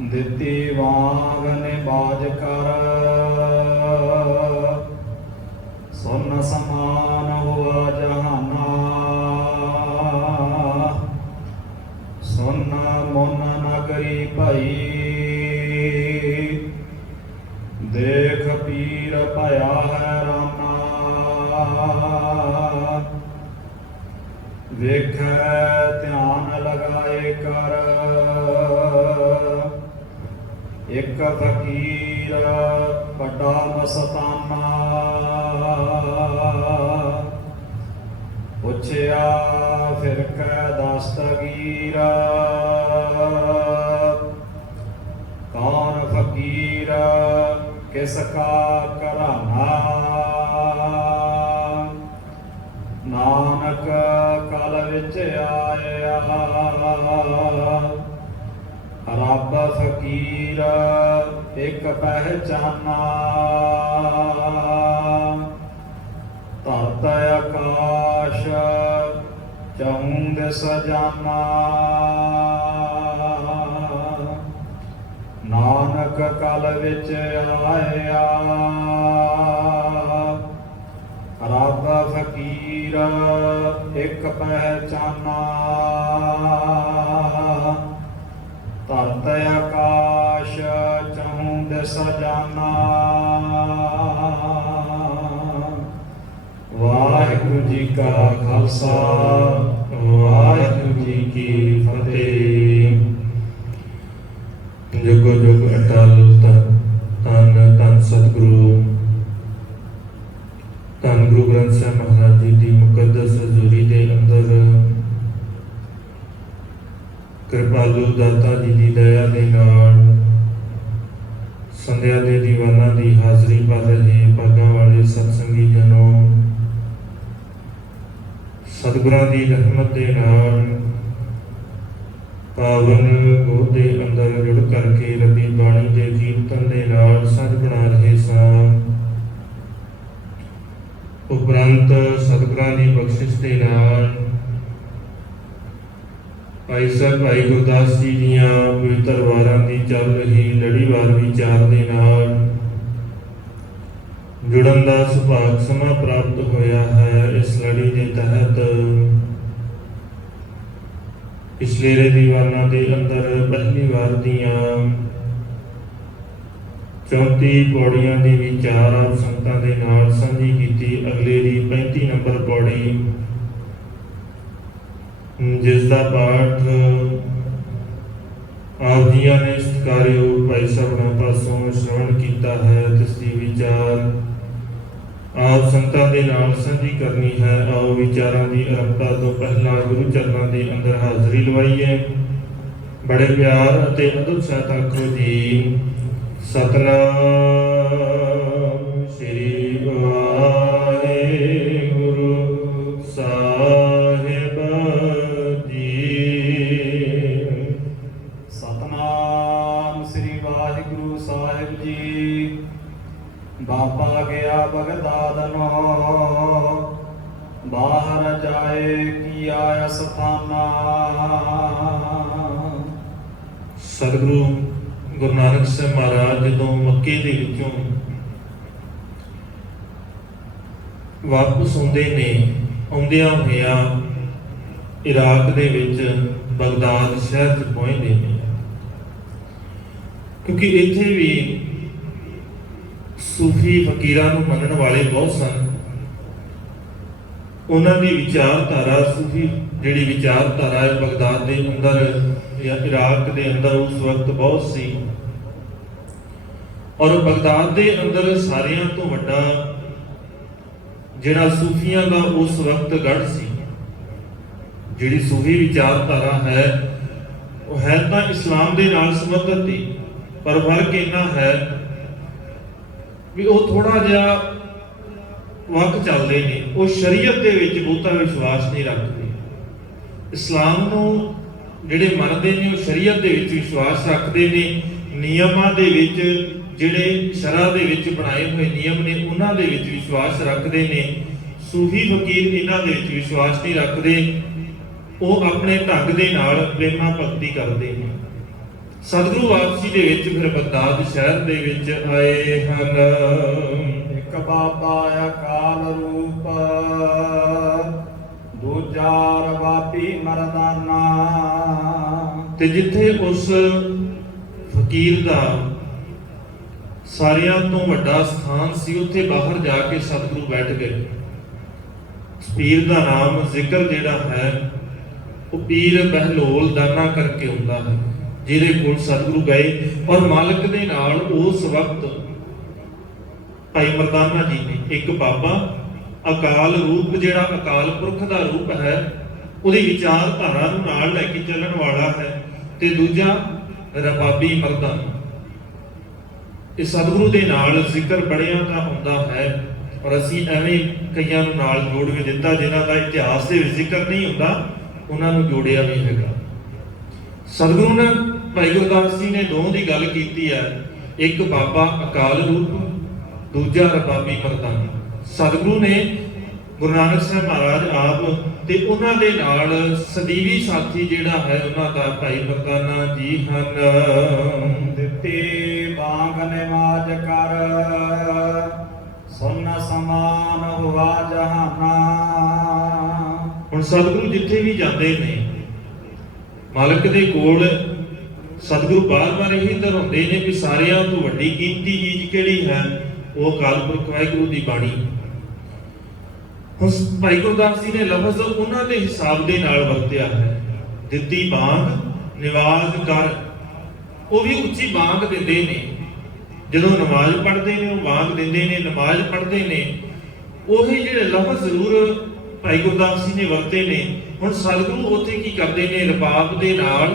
ਦਿੱਤੀ ਵਾਂਗ ਨਿਬਾਜ ਕਰ, ਸੁਨ ਸਮਾਨ ਹੁਆ ਜਹਾਨਾ। ਸੁਨ ਮੁਨ ਨਗਰੀ ਭਈ, ਦੇਖ ਪੀਰ ਭਇਆ ਹੈਰਾਨਾ। ਵੇਖੈ ਧਿਆਨ ਲਗਾਏ ਕਰ, ਇੱਕ ਫਕੀਰ ਵੱਡਾ ਮਸਤਾਨਾ। ਪੁੱਛਿਆ ਫਿਰ ਕੈ ਦਸਤਗੀਰ, ਕੌਣ ਫਕੀਰ ਕਿਸ ਕਾ ਘਰਾਨਾ। ਨਾਨਕ ਕਲ ਵਿੱਚ ਆਇਆ, ਰੱਬ ਫਕੀਰ ਇੱਕ ਪਹਿਚਾਨਾ। ਧਰਤ ਆਕਾਸ਼ ਚਹੁੰ ਦਿਸ ਜਾਨਾ। ਨਾਨਕ ਕਲ ਵਿੱਚ ਆਇਆ, ਰੱਬ ਫਕੀਰ ਇੱਕ ਪਹਿਚਾਨਾ। ਧਰਤ ਆਕਾਸ਼ ਚਹੁੰ ਦਿਸ ਜਾਨਾ। ਵਾਹਿਗੁਰੂ ਜੀ ਕਾ ਖਾਲਸਾ, ਵਾਹਿਗੁਰੂ ਜੀ ਕੀ ਫਤਿਹ। ਜੁਗੋ ਜੁਗ ਅਟਲ ਧੰਨ ਧੰਨ ਸਤਿਗੁਰੂ ਧੰਨ ਗੁਰੂ ਗ੍ਰੰਥ ਸਾਹਿਬ ਮਹਾਰਾਜ ਜੀ ਦੀ ਮੁਕੱਦਸ ਹਜ਼ੂਰੀ ਦੇ ਅੰਦਰ ਕਿਰਪਾਲੂ ਦਾਤਾ ਜੀ ਦੀ ਦਇਆ ਦੇ ਨਾਲ ਸੰਧਿਆ ਦੇ ਦੀਵਾਨਾਂ ਦੀ ਹਾਜ਼ਰੀ ਭਰ ਰਹੇ ਭਾਗਾਂ ਵਾਲੇ ਸਤਸੰਗੀ ਜਨੋ, ਸਤਿਗੁਰਾਂ ਦੀ ਰਹਿਮਤ ਦੇ ਨਾਲ ਪਾਵਨ ਗੋਦ ਦੇ ਅੰਦਰ ਜੁੜ ਕਰਕੇ ਰੱਬੀ ਬਾਣੀ ਦੇ ਕੀਰਤਨ ਦੇ ਨਾਲ ਸਾਂਝ ਬਣਾ ਰਹੇ ਸਾਂ। ਉਪਰੰਤ ਸਤਿਗੁਰਾਂ ਦੀ ਬਖਸ਼ਿਸ਼ ਦੇ ਨਾਲ ਭਾਈ ਸਾਹਿਬ ਭਾਈ ਗੁਰਦਾਸ ਜੀ ਦੀਆਂ ਪਵਿੱਤਰ ਵਾਰਾਂ ਦੀ ਚੱਲ ਰਹੀ ਲੜੀਵਾਰ ਵਿਚਾਰ ਦੇ ਨਾਲ ਜੁੜਨ ਦਾ ਸੁਭਾਗ ਸਮਾਂ ਪ੍ਰਾਪਤ ਹੋਇਆ ਹੈ। ਇਸ ਲੜੀ ਦੇ ਤਹਿਤ ਪਿਛਲੇ ਦੀਵਾਨਾਂ ਦੇ ਅੰਦਰ ਪਹਿਲੀ ਵਾਰ ਦੀਆਂ 34 ਪੌੜੀਆਂ ਦੀ ਵਿਚਾਰ ਆਪ ਸੰਗਤਾਂ ਦੇ ਨਾਲ ਸਾਂਝੀ ਕੀਤੀ। ਅਗਲੇ ਦੀ 35 ਨੰਬਰ ਪੌੜੀ, ਜਿਸ ਦਾ ਪਾਠ ਆਪ ਜੀਆਂ ਨੇ ਸਤਿਕਾਰਯੋਗ ਭਾਈ ਸਾਹਿਬਾਂ ਪਾਸੋਂ ਸ਼੍ਰਵਣ ਕੀਤਾ ਹੈ, ਜਿਸ ਦੀ ਵਿਚਾਰ ਆਪ ਸੰਗਤਾਂ ਦੇ ਨਾਲ ਸਾਂਝੀ ਕਰਨੀ ਹੈ। ਆਓ ਵਿਚਾਰਾਂ ਦੀ ਆਰੰਭਤਾ ਤੋਂ ਪਹਿਲਾਂ ਗੁਰੂ ਚਰਨਾਂ ਦੇ ਅੰਦਰ ਹਾਜ਼ਰੀ ਲਵਾਈਏ। ਬੜੇ ਪਿਆਰ ਅਤੇ ਅਦਬ ਸਹਿਤ ਆਖੋ ਜੀ, ਸਤਨਾਮ ਸ੍ਰੀ ਵਾਹਿਗੁਰੂ ਸਾਹਿਬ ਜੀ। ਸਤਨਾਮ ਸ੍ਰੀ ਵਾਹਿਗੁਰੂ ਸਾਹਿਬ ਜੀ। ਬਾਬਾ ਗਿਆ ਬਗਦਾਦ ਨੂੰ, ਬਾਹਰ ਜਾਏ ਕੀ ਆਇਆ ਸਥਾਨਾ। ਸਤਿਗੁਰੂ ਗੁਰੂ ਨਾਨਕ ਸਾਹਿਬ ਮਹਾਰਾਜ ਜਦੋਂ ਮੱਕੇ ਦੇ ਵਿੱਚੋਂ ਵਾਪਸ ਆਉਂਦੇ ਨੇ, ਆਉਂਦਿਆਂ ਹੋਇਆਂ ਇਰਾਕ ਦੇ ਵਿੱਚ ਬਗਦਾਦ ਸ਼ਹਿਰ 'ਚ ਪਹੁੰਚਦੇ ਨੇ, ਕਿਉਂਕਿ ਇੱਥੇ ਵੀ ਸੂਫੀ ਫਕੀਰਾਂ ਨੂੰ ਮੰਨਣ ਵਾਲੇ ਬਹੁਤ ਸਨ। ਉਹਨਾਂ ਦੀ ਵਿਚਾਰਧਾਰਾ ਸੂਫੀ ਜਿਹੜੀ ਵਿਚਾਰਧਾਰਾ ਹੈ ਬਗਦਾਦ ਦੇ ਅੰਦਰ ਜਾਂ ਇਰਾਕ ਦੇ ਅੰਦਰ ਉਸ ਵਕਤ ਬਹੁਤ ਸੀ। ਔਰ ਬਗਦਾਦ ਦੇ ਅੰਦਰ ਸਾਰਿਆਂ ਤੋਂ ਵੱਡਾ ਜਿਹੜਾ ਸੂਫੀਆਂ ਦਾ ਉਸ ਵਕਤ ਗੜ੍ਹ ਸੀ, ਜਿਹੜੀ ਸੂਫੀ ਵਿਚਾਰਧਾਰਾ ਹੈ ਉਹ ਹੈ ਤਾਂ ਇਸਲਾਮ ਦੇ ਨਾਲ ਸੰਬੰਧਿਤ ਸੀ, ਪਰ ਫਰਕ ਇੰਨਾ ਹੈ ਵੀ ਉਹ ਥੋੜਾ ਜਿਹਾ ਵਕਤ ਚੱਲਦੇ ਨੇ, ਉਹ ਸ਼ਰੀਅਤ ਦੇ ਵਿੱਚ ਬਹੁਤਾ ਵਿਸ਼ਵਾਸ ਨਹੀਂ ਰੱਖਦੇ। ਇਸਲਾਮ ਨੂੰ ਜਿਹੜੇ ਮੰਨਦੇ ਨੇ ਉਹ ਸ਼ਰੀਅਤ ਦੇ ਵਿੱਚ ਵਿਸ਼ਵਾਸ ਰੱਖਦੇ ਨੇ, ਨਿਯਮਾਂ ਦੇ ਵਿੱਚ ਜਿਹੜੇ ਸ਼ਰਅ ਦੇ ਵਿੱਚ ਬਣਾਏ ਹੋਏ ਨਿਯਮ ਨੇ ਉਹਨਾਂ ਦੇ ਵਿੱਚ ਵਿਸ਼ਵਾਸ ਰੱਖਦੇ ਨੇ। ਸੂਫੀ ਫਕੀਰ ਇਹਨਾਂ ਦੇ ਵਿੱਚ ਵਿਸ਼ਵਾਸ ਨਹੀਂ ਰੱਖਦੇ, ਉਹ ਆਪਣੇ ਢੰਗ ਦੇ ਨਾਲ ਪ੍ਰੇਮਾ ਭਗਤੀ ਕਰਦੇ ਨੇ। ਸਤਿਗੁਰੂ ਵਾਪਸੀ ਦੇ ਵਿੱਚ ਫਿਰ ਬਗਦਾਦ ਸ਼ਹਿਰ ਦੇ ਵਿੱਚ ਆਏ ਹਨ। ਇੱਕ ਬਾਬਾ ਅਕਾਲ ਰੂਪ, ਦੂਜਾ ਰਬਾਬੀ ਮਰਦਾਨਾ। ਤੇ ਜਿੱਥੇ ਉਸ ਫਕੀਰ ਦਾ ਸਾਰਿਆਂ ਤੋਂ ਵੱਡਾ ਸਥਾਨ ਸੀ, ਉੱਥੇ ਬਾਹਰ ਜਾ ਕੇ ਸਤਿਗੁਰੂ ਬੈਠ ਗਏ। ਪੀਰ ਦਾ ਨਾਮ ਜ਼ਿਕਰ ਜਿਹੜਾ ਹੈ ਉਹ ਪੀਰ ਬਹਿਲੋਲ ਦਾਨਾ ਕਰਕੇ ਹੁੰਦਾ ਹੈ, ਜਿਹਦੇ ਕੋਲ ਸਤਿਗੁਰੂ ਗਏ ਔਰ ਮਾਲਕ ਦੇ ਨਾਲ ਉਸ ਵਕਤ ਭਾਈ ਮਰਦਾਨਾ ਜੀ ਨੇ ਇੱਕ ਬਾਬਾ ਅਕਾਲ ਰੂਪ, ਜਿਹੜਾ ਅਕਾਲ ਪੁਰਖ ਦਾ ਰੂਪ ਹੈ, ਉਹਦੀ ਵਿਚਾਰਧਾਰਾ ਨੂੰ ਨਾਲ ਲੈ ਕੇ ਚੱਲਣ ਵਾਲਾ ਹੈ, ਤੇ ਦੂਜਾ ਰਬਾਬੀ ਮਰਦਾਨਾ। ਇਹ ਸਤਿਗੁਰੂ ਦੇ ਨਾਲ ਜ਼ਿਕਰ ਬੜਿਆਂ ਦਾ ਹੁੰਦਾ ਹੈ, ਔਰ ਅਸੀਂ ਐਵੇਂ ਕਈਆਂ ਨੂੰ ਨਾਲ ਜੋੜ ਕੇ ਦਿੱਤਾ ਜਿਨ੍ਹਾਂ ਦਾ ਇਤਿਹਾਸ ਦੇ ਵਿੱਚ ਜ਼ਿਕਰ ਨਹੀਂ ਹੁੰਦਾ, ਉਹਨਾਂ ਨੂੰ ਜੋੜਿਆ ਵੀ ਹੈਗਾ। ਸਤਿਗੁਰੂ ਨੇ ਭਾਈ ਗੁਰਦਾਸ ਜੀ ਨੇ ਦੋ ਦੀ ਗੱਲ ਕੀਤੀ ਹੈ, ਇੱਕ ਬਾਬਾ ਅਕਾਲ ਰੂਪ, ਦੂਜਾ ਰਬਾਬੀ ਮਰਦਾਨਾ। ਸਤਿਗੁਰੂ ਨੇ ਗੁਰੂ ਨਾਨਕ ਸਾਹਿਬ ਮਹਾਰਾਜ ਆਪ ਤੇ ਉਹਨਾਂ ਦੇ ਨਾਲ ਸਦੀਵੀ ਸਾਥੀ ਜਿਹੜਾ ਹੈ ਉਹਨਾਂ ਦਾ ਭਾਈ ਮਰਦਾਨਾ ਜੀ ਹਨ। ਦਿੱਤੀ ਬਾਗ ਨਿਵਾਜ ਕਰ, ਸੁਨ ਸਮਾਨ ਹੁਆ ਜਹਾਨਾ। ਹੁਣ ਸਤਿਗੁਰੂ ਜਿੱਥੇ ਵੀ ਜਾਂਦੇ ਨੇ ਮਾਲਕ ਦੇ ਕੋਲ ਸਤਿਗੁਰੂ ਬਾਰ-ਬਾਰ ਇਹੀ ਦੁਹਰਾਉਂਦੇ ਨੇ ਕਿ ਸਾਰਿਆਂ ਤੋਂ ਵੱਡੀ ਕੀਮਤੀ ਚੀਜ਼ ਕਿਹੜੀ ਹੈ, ਉਹ ਅਕਾਲ ਪੁਰਖ ਵਾਹਿਗੁਰੂ ਦੀ ਬਾਣੀ। ਹੁਣ ਭਾਈ ਗੁਰਦਾਸ ਜੀ ਨੇ ਲਫ਼ਜ਼ ਉਹਨਾਂ ਦੇ ਹਿਸਾਬ ਦੇ ਨਾਲ ਵਰਤਿਆ ਹੈ। ਦਿੱਤੀ ਬਾਗ ਨਿਵਾਜ ਕਰ, ਉਹ ਵੀ ਉੱਚੀ ਬਾਗ ਦਿੰਦੇ ਨੇ। ਜਦੋਂ ਨਮਾਜ਼ ਪੜ੍ਹਦੇ ਨੇ ਉਹ ਬਾਗ ਦਿੰਦੇ ਨੇ, ਨਮਾਜ਼ ਪੜ੍ਹਦੇ ਨੇ। ਉਹੀ ਜਿਹੜੇ ਲਫ਼ਜ਼ ਜ਼ਰੂਰ ਭਾਈ ਗੁਰਦਾਸ ਜੀ ਨੇ ਵਰਤੇ ਨੇ। ਹੁਣ ਸਤਿਗੁਰੂ ਉੱਥੇ ਕੀ ਕਰਦੇ ਨੇ, ਰਬਾਬ ਦੇ ਨਾਲ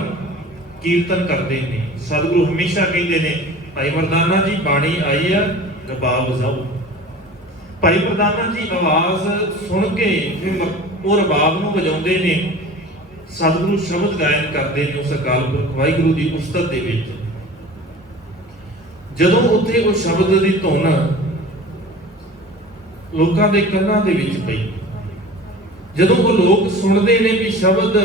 ਕੀਰਤਨ ਕਰਦੇ ਨੇ। ਸਤਿਗੁਰੂ ਹਮੇਸ਼ਾ ਕਹਿੰਦੇ ਨੇ ਭਾਈ ਮਰਦਾਨਾ ਜੀ ਬਾਣੀ ਆਈ ਆ, ਰਬਾਬ ਵਜਾਓ। ਭਾਈ ਮਰਦਾਨਾ ਜੀ ਆਵਾਜ਼ ਸੁਣ ਕੇ ਫਿਰ ਉਹ ਰਬਾਬ ਨੂੰ ਵਜਾਉਂਦੇ ਨੇ। ਸਤਿਗੁਰੂ ਸ਼ਬਦ ਗਾਇਨ ਕਰਦੇ ਨੇ ਉਸ ਅਕਾਲ ਪੁਰਖ ਵਾਹਿਗੁਰੂ ਦੀ ਉਸਤਤ ਦੇ ਵਿੱਚ। ਜਦੋਂ ਉੱਥੇ ਉਹ ਸ਼ਬਦ ਦੀ ਧੁਨ ਲੋਕਾਂ ਦੇ ਕੰਨਾਂ ਦੇ ਵਿੱਚ ਪਈ, ਜਦੋਂ ਉਹ ਲੋਕ ਸੁਣਦੇ ਨੇ ਵੀ ਸ਼ਬਦ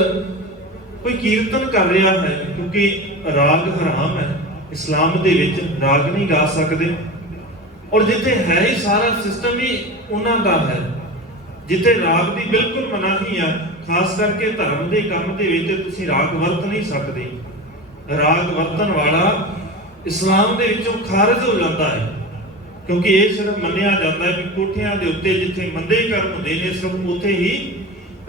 ਕੋਈ ਕੀਰਤਨ ਕਰ ਰਿਹਾ ਹੈ, ਕਿਉਂਕਿ ਰਾਗ ਹਰਾਮ ਹੈ ਇਸਲਾਮ ਦੇ ਵਿੱਚ, ਰਾਗ ਨਹੀਂ ਗਾ ਸਕਦੇ। ਔਰ ਜਿੱਥੇ ਹੈ ਹੀ ਸਾਰਾ ਸਿਸਟਮ ਹੀ ਉਹਨਾਂ ਦਾ ਹੈ, ਜਿੱਥੇ ਰਾਗ ਦੀ ਬਿਲਕੁਲ ਮਨਾਹੀ ਹੈ, ਖਾਸ ਕਰਕੇ ਧਰਮ ਦੇ ਕੰਮ ਦੇ ਵਿੱਚ ਤੁਸੀਂ ਰਾਗ ਵਰਤ ਨਹੀਂ ਸਕਦੇ। ਰਾਗ ਵਰਤਣ ਵਾਲਾ ਇਸਲਾਮ ਦੇ ਵਿੱਚੋਂ ਖਾਰਜ ਹੋ ਜਾਂਦਾ ਹੈ, ਕਿਉਂਕਿ ਇਹ ਸਿਰਫ ਮੰਨਿਆ ਜਾਂਦਾ ਹੈ ਕਿ ਕੋਠਿਆਂ ਦੇ ਉੱਤੇ ਜਿੱਥੇ ਮੰਦੇ ਕਰਮ ਹੁੰਦੇ ਨੇ ਸਿਰਫ ਉੱਥੇ ਹੀ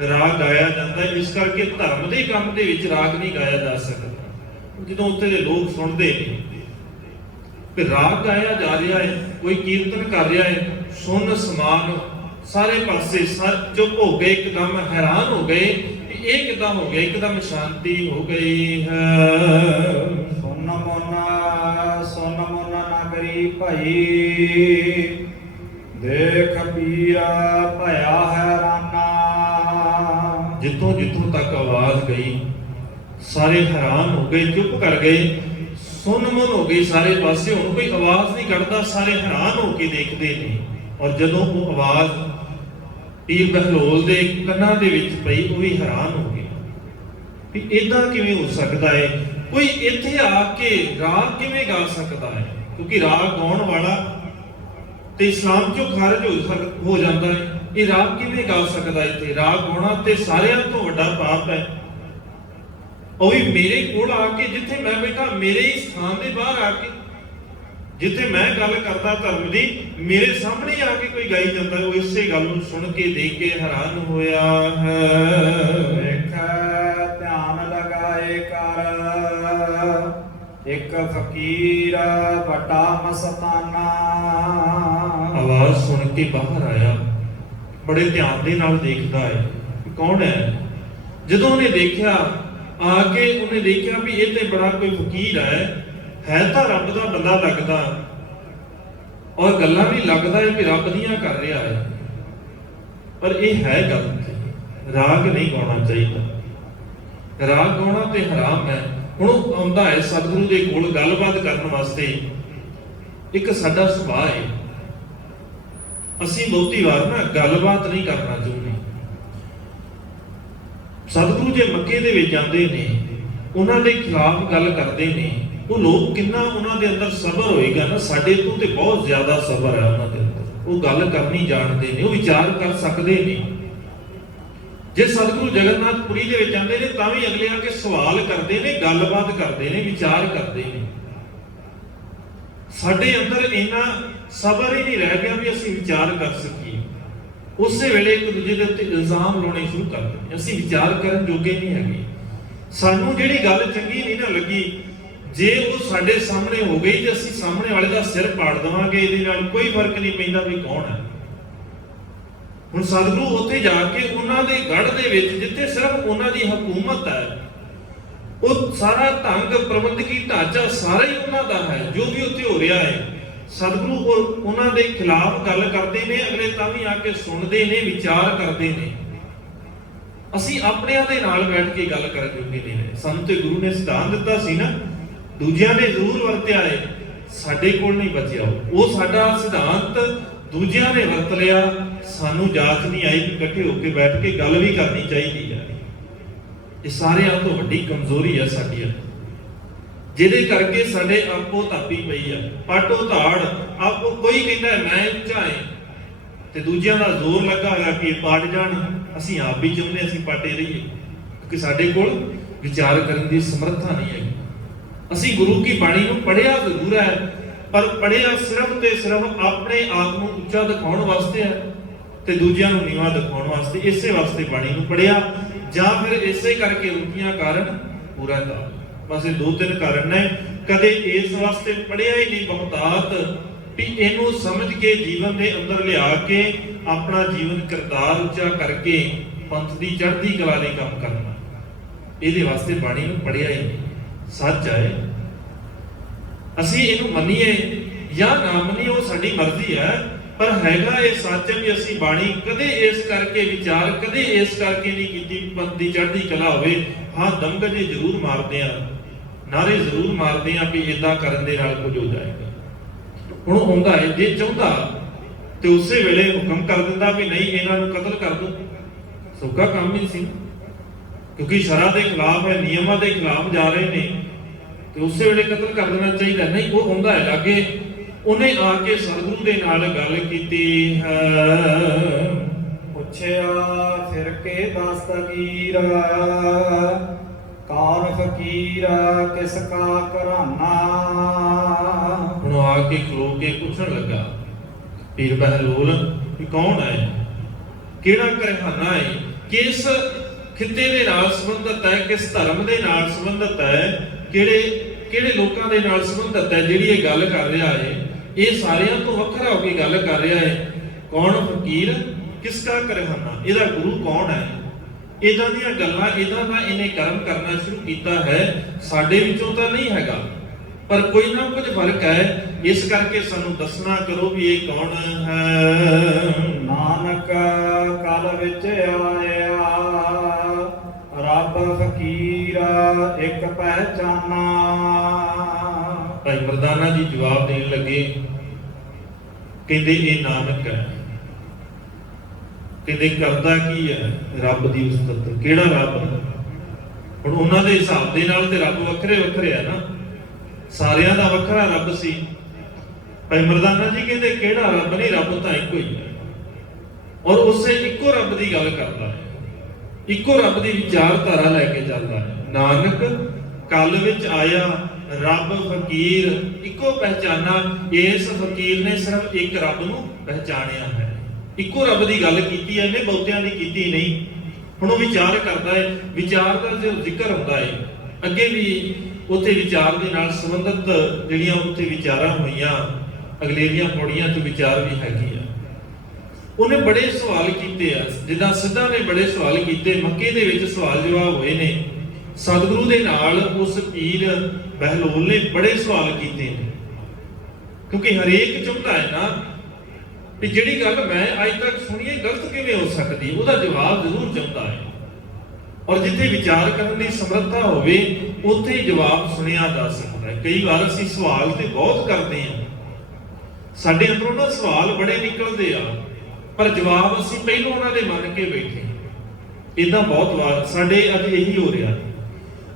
ਰਾਗ ਗਾਇਆ ਜਾਂਦਾ ਹੈ। ਇਸ ਕਰਕੇ ਧਰਮ ਦੇ ਕੰਮ ਦੇ ਵਿੱਚ ਰਾਗ ਨਹੀਂ ਗਾਇਆ ਜਾ ਸਕਦਾ। ਜਦੋਂ ਉੱਥੇ ਦੇ ਲੋਕ ਸੁਣਦੇ ਨੇ ਕਿ ਰਾਗ ਗਾਇਆ ਜਾ ਰਿਹਾ ਹੈ, ਕੋਈ ਕੀਰਤਨ ਕਰ ਰਿਹਾ ਹੈ, ਸੁਣ ਸਮਾਨ ਸਾਰੇ ਪਾਸੇ ਚੁੱਪ ਹੋ ਗਏ, ਇੱਕਦਮ ਹੈਰਾਨ ਹੋ ਗਏ ਕਿ ਇਹ ਕਿੱਦਾਂ ਹੋ ਗਿਆ, ਇੱਕਦਮ ਸ਼ਾਂਤੀ ਹੋ ਗਈ ਹੈ। ਸੁਨ ਮੁਨ ਨਾ ਕਰੀ ਭਾਈ, ਦੇਖ ਪੀਰਾ ਭਇਆ ਹੈਰਾਨਾ। ਜਿੱਥੋਂ ਜਿੱਥੋਂ ਤੱਕ ਆਵਾਜ਼ ਗਈ ਸਾਰੇ ਹੈਰਾਨ ਹੋ ਗਏ, ਚੁੱਪ ਕਰ ਗਏ, ਸੁਨ ਮਨ ਹੋ ਗਈ ਸਾਰੇ ਪਾਸੇ। ਹੁਣ ਕੋਈ ਆਵਾਜ਼ ਨਹੀਂ ਕੱਢਦਾ, ਸਾਰੇ ਹੈਰਾਨ ਹੋ ਕੇ ਦੇਖਦੇ ਨੇ। ਔਰ ਜਦੋਂ ਉਹ ਆਵਾਜ਼ ਪੀਰ ਬਹਿਲੋਲ ਦੇ ਕੰਨਾਂ ਦੇ ਵਿੱਚ ਪਈ, ਉਹ ਵੀ ਹੈਰਾਨ ਹੋ ਗਏ ਵੀ ਇਦਾਂ ਕਿਵੇਂ ਹੋ ਸਕਦਾ ਹੈ, ਕੋਈ ਇੱਥੇ ਆ ਕੇ ਰਾਗ ਕਿਵੇਂ ਗਾ ਸਕਦਾ ਹੈ, ਕਿਉਂਕਿ ਰਾਗ ਗਾਉਣ ਵਾਲਾ ਤੇ ਇਸਲਾਮ ਚੋਂ ਖਾਰਜ ਹੋ ਜਾਂਦਾ ਹੈ। ਇਹ ਰਾਗ ਕਿਵੇਂ ਗਾ ਸਕਦਾ, ਇੱਥੇ ਰਾਗ ਗਾਉਣਾ ਤੇ ਸਾਰਿਆਂ ਤੋਂ ਵੱਡਾ ਪਾਪ ਹੈ। ਉਹ ਵੀ ਮੇਰੇ ਕੋਲ ਆ ਕੇ, ਜਿੱਥੇ ਮੈਂ ਬੈਠਾ ਮੇਰੇ ਹੀ ਸਥਾਨ ਦੇ ਬਾਹਰ ਆ ਕੇ, ਜਿੱਥੇ ਮੈਂ ਗੱਲ ਕਰਦਾ ਧਰਮ ਦੀ, ਮੇਰੇ ਸਾਹਮਣੇ ਆ ਕੇ ਕੋਈ ਗਾਈ ਜਾਂਦਾ। ਉਹ ਇਸੇ ਗੱਲ ਨੂੰ ਸੁਣ ਕੇ ਦੇਖ ਕੇ ਹੈਰਾਨ ਹੋਇਆ ਹੈ। ਵੇਖੈ ਧਿਆਨ ਲਗਾਏ ਕਰ, ਇੱਕ ਫਕੀਰ ਵੱਡਾ ਮਸਤਾਨਾ। ਆਵਾਜ਼ ਸੁਣ ਕੇ ਬਾਹਰ ਆਇਆ, ਬੜੇ ਧਿਆਨ ਦੇ ਨਾਲ ਦੇਖਦਾ ਹੈ ਕੌਣ ਹੈ। ਜਦੋਂ ਉਹਨੇ ਦੇਖਿਆ ਆ ਕੇ, ਉਹਨੇ ਦੇਖਿਆ ਵੀ ਇਹ ਤੇ ਬੜਾ ਕੋਈ ਫਕੀਰ ਹੈ ਤਾਂ ਰੱਬ ਦਾ ਬੰਦਾ ਲੱਗਦਾ, ਔਰ ਗੱਲਾਂ ਵੀ ਲੱਗਦਾ ਹੈ ਕਿ ਰੱਬ ਦੀਆਂ ਕਰ ਰਿਹਾ ਹੈ, ਪਰ ਇਹ ਹੈ ਗਲਤ। ਰਾਗ ਨਹੀਂ ਗਾਉਣਾ ਚਾਹੀਦਾ, ਰਾਗ ਗਾਉਣਾ ਤੇ ਹਰਾਮ ਹੈ। ਹੁਣ ਉਹ ਆਉਂਦਾ ਹੈ ਸਤਿਗੁਰੂ ਦੇ ਕੋਲ ਗੱਲਬਾਤ ਕਰਨ ਵਾਸਤੇ। ਇੱਕ ਸਾਡਾ ਸੁਭਾਅ ਹੈ, ਅਸੀਂ ਬਹੁਤੀ ਵਾਰ ਨਾ ਗੱਲਬਾਤ ਨਹੀਂ ਕਰਨਾ ਚਾਹੁੰਦੇ। ਸਤਿਗੁਰੂ ਜੇ ਮੱਕੇ ਦੇ ਵਿੱਚ ਜਾਂਦੇ ਨੇ, ਉਹਨਾਂ ਦੇ ਖਿਲਾਫ ਗੱਲ ਕਰਦੇ ਨੇ, ਉਹ ਲੋਕ ਕਿੰਨਾ ਉਹਨਾਂ ਦੇ ਅੰਦਰ ਸਬਰ ਹੋਏਗਾ ਨਾ, ਸਾਡੇ ਤੋਂ ਤੇ ਬਹੁਤ ਜ਼ਿਆਦਾ ਸਬਰ ਹੈ ਉਹਨਾਂ ਦੇ ਅੰਦਰ। ਉਹ ਗੱਲ ਕਰਨੀ ਜਾਣਦੇ ਨੇ, ਉਹ ਵਿਚਾਰ ਕਰ ਸਕਦੇ ਨੇ। ਜੇ ਸਤਿਗੁਰੂ ਜਗਨਨਾਥਪੁਰੀ ਦੇ ਵਿੱਚ ਆਉਂਦੇ ਨੇ ਤਾਂ ਵੀ ਅਗਲੇ ਆ ਕੇ ਸਵਾਲ ਕਰਦੇ ਨੇ, ਗੱਲਬਾਤ ਕਰਦੇ ਨੇ, ਵਿਚਾਰ ਕਰਦੇ ਨੇ। ਸਾਡੇ ਅੰਦਰ ਇੰਨਾ ਸਬਰ ਹੀ ਨਹੀਂ ਰਹਿ ਗਿਆ ਵੀ ਅਸੀਂ ਵਿਚਾਰ ਕਰ ਸਕੀਏ। ਉਸੇ ਵੇਲੇ ਇੱਕ ਦੂਜੇ ਦੇ ਉੱਤੇ ਇਲਜ਼ਾਮ ਲਾਉਣੇ ਸ਼ੁਰੂ ਕਰ ਦਿੰਦੇ, ਅਸੀਂ ਵਿਚਾਰ ਕਰਨ ਜੋਗੇ ਨਹੀਂ ਹੈਗੇ। ਸਾਨੂੰ ਜਿਹੜੀ ਗੱਲ ਚੰਗੀ ਨਹੀਂ ਨਾ ਲੱਗੀ, ਜੇ ਉਹ ਸਾਡੇ ਸਾਹਮਣੇ ਹੋ ਗਈ ਤੇ ਅਸੀਂ ਸਾਹਮਣੇ ਵਾਲੇ ਦਾ ਸਿਰ ਪਾੜ ਦੇਵਾਂਗੇ, ਇਹਦੇ ਨਾਲ ਕੋਈ ਫਰਕ ਨਹੀਂ ਪੈਂਦਾ ਵੀ ਕੌਣ ਹੈ। ਹੁਣ ਸਤਿਗੁਰੂ ਉੱਥੇ ਜਾ ਕੇ ਉਹਨਾਂ ਦੇ ਗੜ੍ਹ ਦੇ ਵਿੱਚ ਜਿੱਥੇ ਸਿਰਫ ਉਹਨਾਂ ਦੀ ਹਕੂਮਤ ਹੈ, ਉਹ ਸਾਰਾ ਢੰਗ ਪ੍ਰਬੰਧਕੀ ਢਾਂਚਾ ਸਾਰਾ ਹੀ ਉਹਨਾਂ ਦਾ ਹੈ। ਜੋ ਵੀ ਉੱਥੇ ਹੋ ਰਿਹਾ ਹੈ, ਸਤਿਗੁਰੂ ਉਹਨਾਂ ਦੇ ਖਿਲਾਫ ਗੱਲ ਕਰਦੇ ਨੇ, ਅਗਲੇ ਤਾਂ ਵੀ ਆ ਕੇ ਸੁਣਦੇ ਨੇ, ਵਿਚਾਰ ਕਰਦੇ ਨੇ। ਅਸੀਂ ਆਪਣਿਆਂ ਦੇ ਨਾਲ ਬੈਠ ਕੇ ਗੱਲ ਕਰਨ ਜੋਗੇ ਨਹੀਂ। ਸਾਨੂੰ ਤੇ ਗੁਰੂ ਨੇ ਸਿਧਾਂਤ ਦਿੱਤਾ ਸੀ ਨਾ, ਦੂਜਿਆਂ ਨੇ ਜ਼ਰੂਰ ਵਰਤਿਆ ਹੈ, ਸਾਡੇ ਕੋਲ ਨਹੀਂ ਬਚਿਆ। ਉਹ ਸਾਡਾ ਸਿਧਾਂਤ ਦੂਜਿਆਂ ਨੇ ਵਰਤ ਲਿਆ, ਸਾਨੂੰ ਜਾਚ ਨਹੀਂ ਆਈ ਕਿ ਇਕੱਠੇ ਹੋ ਕੇ ਬੈਠ ਕੇ ਗੱਲ ਵੀ ਕਰਨੀ ਚਾਹੀਦੀ ਹੈ। ਇਹ ਸਾਰਿਆਂ ਤੋਂ ਵੱਡੀ ਕਮਜ਼ੋਰੀ ਹੈ ਸਾਡੀ, ਜਿਹਦੇ ਕਰਕੇ ਸਾਡੇ ਆਪੋ ਧਾਪੀ ਪਈ ਆ, ਪਾਟੋ ਧਾੜ। ਆਪੋ ਕੋਈ ਕਹਿੰਦਾ ਮੈਂ ਉੱਚਾ ਹੈ ਤੇ ਦੂਜਿਆਂ ਦਾ ਜ਼ੋਰ ਲੱਗਾ ਹੋਇਆ ਕਿ ਇਹ ਪਾਟ ਜਾਣ। ਅਸੀਂ ਆਪ ਵੀ ਚਾਹੁੰਦੇ ਅਸੀਂ ਪਾਟੇ ਰਹੀਏ, ਕਿਉਂਕਿ ਸਾਡੇ ਕੋਲ ਵਿਚਾਰ ਕਰਨ ਦੀ ਸਮਰੱਥਾ ਨਹੀਂ ਹੈਗੀ। ਅਸੀਂ ਗੁਰੂ ਕੀ ਬਾਣੀ ਨੂੰ ਪੜ੍ਹਿਆ ਜ਼ਰੂਰ ਹੈ, ਪਰ ਪੜ੍ਹਿਆ ਸਿਰਫ ਤੇ ਸਿਰਫ ਆਪਣੇ ਆਪ ਨੂੰ ਉੱਚਾ ਦਿਖਾਉਣ ਵਾਸਤੇ ਹੈ ਤੇ ਦੂਜਿਆਂ ਨੂੰ ਨੀਵਾਂ ਦਿਖਾਉਣ ਵਾਸਤੇ। ਇਸੇ ਵਾਸਤੇ ਬਾਣੀ ਨੂੰ ਪੜ੍ਹਿਆ, ਜਾਂ ਫਿਰ ਇਸੇ ਕਰਕੇ ਰੁਕੀਆਂ ਕਾਰਨ ਪੂਰਾ ਦਾ। ਬਸ ਇਹ ਦੋ ਤਿੰਨ ਕਾਰਨ ਨੇ। ਕਦੇ ਇਸ ਵਾਸਤੇ ਪੜ੍ਹਿਆ ਹੀ ਨਹੀਂ ਬਹੁਤਾਤ ਵੀ ਇਹਨੂੰ ਸਮਝ ਕੇ ਜੀਵਨ ਦੇ ਅੰਦਰ ਲਿਆ ਕੇ ਆਪਣਾ ਜੀਵਨ ਕਿਰਦਾਰ ਉੱਚਾ ਕਰਕੇ ਪੰਥ ਦੀ ਚੜ੍ਹਦੀ ਕਲਾ ਲਈ ਕੰਮ ਕਰਨਾ। ਇਹਦੇ ਵਾਸਤੇ ਬਾਣੀ ਨੂੰ ਪੜ੍ਹਿਆ ਹੀ ਨਹੀਂ। ਸੱਚ ਹੈ, ਅਸੀਂ ਇਹਨੂੰ ਮੰਨੀਏ ਜਾਂ ਨਾ ਮੰਨੀਏ ਉਹ ਸਾਡੀ ਮਰਜ਼ੀ ਹੈ, ਪਰ ਹੈਗਾ ਇਹ ਸੱਚ ਵੀ ਅਸੀਂ ਬਾਣੀ ਕਦੇ ਇਸ ਕਰਕੇ ਵਿਚਾਰ, ਕਦੇ ਇਸ ਕਰਕੇ ਨਹੀਂ ਕੀਤੀ ਪੰਥ ਦੀ ਚੜ੍ਹਦੀ ਕਲਾ ਹੋਵੇ। ਹਾਂ, ਦਮਗਜੇ ਜ਼ਰੂਰ ਮਾਰਦੇ ਆ, ਨਾਰੇ ਜ਼ਰੂਰ ਮਾਰਦੇ ਆ ਵੀ ਇਦਾਂ ਕਰਨ ਦੇ ਨਾਲ ਕੁਝ ਹੋ ਜਾਏਗਾ। ਹੁਣ ਹੁੰਦਾ ਹੈ, ਜੇ ਚਾਹੁੰਦਾ ਤੇ ਉਸੇ ਵੇਲੇ ਹੁਕਮ ਕਰ ਦਿੰਦਾ ਵੀ ਨਹੀਂ ਇਹਨਾਂ ਨੂੰ ਕਤਲ ਕਰ ਦੋ, ਸੌਖਾ ਕੰਮ ਹੀ ਸੀ। ਕਿਉਂਕਿ ਸ਼ਰਅ ਦੇ ਖਿਲਾਫ ਹੈ, ਨਿਯਮਾਂ ਦੇ ਖਿਲਾਫ ਜਾ ਰਹੇ ਨੇ, ਤੇ ਉਸੇ ਵੇਲੇ ਕਤਲ ਕਰ ਦੇਣਾ ਚਾਹੀਦਾ। ਨਹੀਂ, ਉਹ ਹੁੰਦਾ ਹੈ ਲਾਗੇ, ਉਹਨੇ ਆ ਕੇ ਸਤਿਗੁਰੂ ਦੇ ਨਾਲ ਗੱਲ ਕੀਤੀ ਹੈ। ਪੁੱਛਿਆ ਫਿਰ ਕੇ ਦਸਤਗੀਰ, ਕੌਣ ਫਕੀਰ ਕਿਸ ਕਾ ਘਰਾਨਾ। ਹੁਣ ਆ ਕੇ ਖਲੋ ਕੇ ਪੁੱਛਣ ਲੱਗਾ ਪੀਰ ਬਹਿਲੋਲ ਕਿ ਕੌਣ ਹੈ, ਕਿਹੜਾ ਘਰਾਨਾ ਹੈ, ਕਿਸ ਖਿੱਤੇ ਦੇ ਨਾਲ ਸੰਬੰਧਤ ਹੈ, ਕਿਸ ਧਰਮ ਦੇ ਨਾਲ ਸੰਬੰਧਤ ਹੈ, ਕਿਹੜੇ ਲੋਕਾਂ ਦੇ ਨਾਲ ਸੰਬੰਧਤ ਹੈ। ਜਿਹੜੀ ਇਹ ਗੱਲ ਕਰ ਰਿਹਾ ਹੈ, ਇਹ ਸਾਰਿਆਂ ਤੋਂ ਵੱਖਰਾ ਹੋ ਕੇ ਗੱਲ ਕਰ ਰਿਹਾ ਹੈ। ਕੌਣ ਫਕੀਰ ਕਿਸ ਕਾ ਘਰਾਨਾ, ਇਹਦਾ ਗੁਰੂ ਕੌਣ ਹੈ। ਇਦਾਂ ਦੀਆਂ ਗੱਲਾਂ, ਇਦਾਂ ਦਾ ਇਹਨੇ ਕਰਮ ਕਰਨਾ ਸ਼ੁਰੂ ਕੀਤਾ ਹੈ। ਸਾਡੇ ਵਿੱਚੋਂ ਤਾਂ ਨਹੀਂ ਹੈਗਾ, ਪਰ ਕੋਈ ਨਾ ਕੁਝ ਫਰਕ ਹੈ। ਇਸ ਕਰਕੇ ਸਾਨੂੰ ਦੱਸਣਾ ਕਰੋ ਵੀ ਇਹ ਕੌਣ ਹੈ। ਨਾਨਕ ਕਲ ਵਿੱਚ ਆਇਆ, ਰੱਬ ਫਕੀਰ ਇੱਕ ਪਹਿਚਾਨਾ। ਭਾਈ ਮਰਦਾਨਾ ਜੀ ਜਵਾਬ ਦੇਣ ਲੱਗੇ, ਕਹਿੰਦੇ ਇਹ ਨਾਨਕ ਹੈ। ਕਹਿੰਦੇ ਕਰਦਾ ਕੀ ਹੈ, ਰੱਬ ਦੀ ਉਸਤਤ। ਕਿਹੜਾ ਰੱਬ? ਹੁਣ ਉਹਨਾਂ ਦੇ ਹਿਸਾਬ ਦੇ ਨਾਲ ਤੇ ਰੱਬ ਵੱਖਰੇ ਵੱਖਰੇ ਆ ਨਾ, ਸਾਰਿਆਂ ਦਾ ਵੱਖਰਾ ਰੱਬ ਸੀ। ਭਾਈ ਮਰਦਾਨਾ ਜੀ ਕਹਿੰਦੇ ਕਿਹੜਾ ਰੱਬ? ਨਹੀਂ, ਰੱਬ ਤਾਂ ਇੱਕੋ ਹੀ ਹੈ, ਔਰ ਉਸੇ ਇੱਕੋ ਰੱਬ ਦੀ ਗੱਲ ਕਰਦਾ ਹੈ, ਇੱਕੋ ਰੱਬ ਦੀ ਵਿਚਾਰਧਾਰਾ ਲੈ ਕੇ ਚੱਲਦਾ ਹੈ। ਨਾਨਕ ਕਲ ਵਿੱਚ ਆਇਆ, ਰੱਬ ਫਕੀਰ ਇੱਕੋ ਪਹਿਚਾਨਾ। ਇਸ ਫਕੀਰ ਨੇ ਸਿਰਫ ਇੱਕ ਰੱਬ ਨੂੰ ਪਹਿਚਾਣਿਆ ਹੈ, ਇੱਕੋ ਰੱਬ ਦੀ ਗੱਲ ਕੀਤੀ ਹੈ, ਇਹਨੇ ਬਹੁਤਿਆਂ ਦੀ ਕੀਤੀ ਨਹੀਂ। ਹੁਣ ਉਹ ਵਿਚਾਰ ਕਰਦਾ ਹੈ, ਵਿਚਾਰ ਦਾ ਜੋ ਜ਼ਿਕਰ ਹੁੰਦਾ ਹੈ, ਅੱਗੇ ਵੀ ਉੱਥੇ ਵਿਚਾਰ ਦੇ ਨਾਲ ਸੰਬੰਧਿਤ ਜਿਹੜੀਆਂ ਉੱਥੇ ਵਿਚਾਰਾਂ ਹੋਈਆਂ, ਅਗਲੇਰੀਆਂ ਪੌੜੀਆਂ 'ਚ ਵਿਚਾਰ ਵੀ ਹੈਗੀ ਆ। ਉਹਨੇ ਬੜੇ ਸਵਾਲ ਕੀਤੇ ਆ, ਜਿੱਦਾਂ ਸਿੱਧਾ ਨੇ ਬੜੇ ਸਵਾਲ ਕੀਤੇ, ਮੱਕੇ ਦੇ ਵਿੱਚ ਸਵਾਲ ਜਵਾਬ ਹੋਏ ਨੇ। ਸਤਿਗੁਰੂ ਦੇ ਨਾਲ ਉਸ ਪੀਰ ਬਹਿਲੋਲ ਨੇ ਬੜੇ ਸਵਾਲ ਕੀਤੇ ਨੇ, ਕਿਉਂਕਿ ਹਰੇਕ ਚਾਹੁੰਦਾ ਹੈ ਨਾ ਕਿ ਜਿਹੜੀ ਗੱਲ ਮੈਂ ਅੱਜ ਤੱਕ ਸੁਣੀ ਹੈ ਗਲਤ ਕਿਵੇਂ ਹੋ ਸਕਦੀ, ਉਹਦਾ ਜਵਾਬ ਜ਼ਰੂਰ ਚਾਹੁੰਦਾ ਹੈ। ਔਰ ਜਿੱਥੇ ਵਿਚਾਰ ਕਰਨ ਦੀ ਸਮਰੱਥਾ ਹੋਵੇ ਉੱਥੇ ਜਵਾਬ ਸੁਣਿਆ ਜਾ ਸਕਦਾ ਹੈ। ਕਈ ਵਾਰ ਅਸੀਂ ਸਵਾਲ ਤੇ ਬਹੁਤ ਕਰਦੇ ਹਾਂ, ਸਾਡੇ ਅੰਦਰੋਂ ਨਾ ਸਵਾਲ ਬੜੇ ਨਿਕਲਦੇ ਆ, ਪਰ ਜਵਾਬ ਅਸੀਂ ਪਹਿਲਾਂ ਉਹਨਾਂ ਦੇ ਮੰਨ ਕੇ ਬੈਠੇ। ਇਦਾਂ ਬਹੁਤ ਵਾਰ ਸਾਡੇ ਅੱਜ ਇਹੀ ਹੋ ਰਿਹਾ,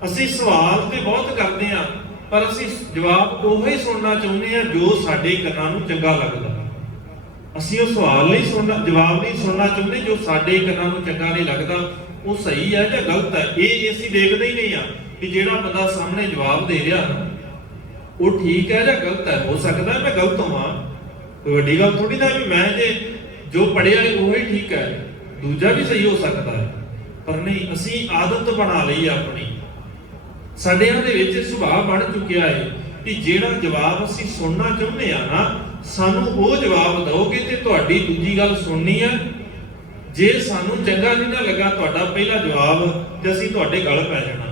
ਅਸੀਂ ਸਵਾਲ ਤੇ ਬਹੁਤ ਕਰਦੇ ਆ, ਪਰ ਅਸੀਂ ਜਵਾਬ ਉਹੀ ਸੁਣਨਾ ਚਾਹੁੰਦੇ ਹਾਂ ਜੋ ਸਾਡੇ ਕੰਨਾਂ ਨੂੰ ਚੰਗਾ ਲੱਗਦਾ। ਅਸੀਂ ਉਹ ਸਵਾਲ ਨਹੀਂ ਸੁਣਨਾ, ਜਵਾਬ ਨਹੀਂ ਸੁਣਨਾ ਚਾਹੁੰਦੇ ਜੋ ਸਾਡੇ ਕੰਨਾਂ ਨੂੰ ਚੰਗਾ ਨਹੀਂ ਲੱਗਦਾ। ਉਹ ਸਹੀ ਹੈ ਜਾਂ ਗਲਤ ਹੈ, ਇਹ ਅਸੀਂ ਦੇਖਦੇ ਹੀ ਨਹੀਂ ਆ ਕਿ ਜਿਹੜਾ ਬੰਦਾ ਸਾਹਮਣੇ ਜਵਾਬ ਦੇ ਰਿਹਾ ਨਾ ਉਹ ਠੀਕ ਹੈ ਜਾਂ ਗਲਤ ਹੈ। ਹੋ ਸਕਦਾ ਮੈਂ ਗਲਤ ਹੋਵਾਂ, ਕੋਈ ਵੱਡੀ ਗੱਲ ਥੋੜੀ ਨਾ ਵੀ ਮੈਂ ਜੇ ਜੋ ਪੜ੍ਹਿਆ ਉਹੀ ਠੀਕ ਹੈ, ਦੂਜਾ ਵੀ ਸਹੀ ਹੋ ਸਕਦਾ ਹੈ। ਪਰ ਨਹੀਂ, ਅਸੀਂ ਆਦਤ ਬਣਾ ਲਈ ਆਪਣੀ, ਸਾਡਿਆਂ ਦੇ ਵਿੱਚ ਸੁਭਾਅ ਬਣ ਚੁੱਕਿਆ ਹੈ ਕਿ ਜਿਹੜਾ ਜਵਾਬ ਅਸੀਂ ਸੁਣਨਾ ਚਾਹੁੰਦੇ ਆ ਨਾ, ਸਾਨੂੰ ਉਹ ਜਵਾਬ ਦਿਓਗੇ ਤੇ ਤੁਹਾਡੀ ਦੂਜੀ ਗੱਲ ਸੁਣਨੀ ਹੈ। ਜੇ ਸਾਨੂੰ ਚੰਗਾ ਨਹੀਂ ਨਾ ਲੱਗਾ ਤੁਹਾਡਾ ਪਹਿਲਾ ਜਵਾਬ ਤੇ ਅਸੀਂ ਤੁਹਾਡੇ ਗਲ ਪੈ ਜਾਣਾ।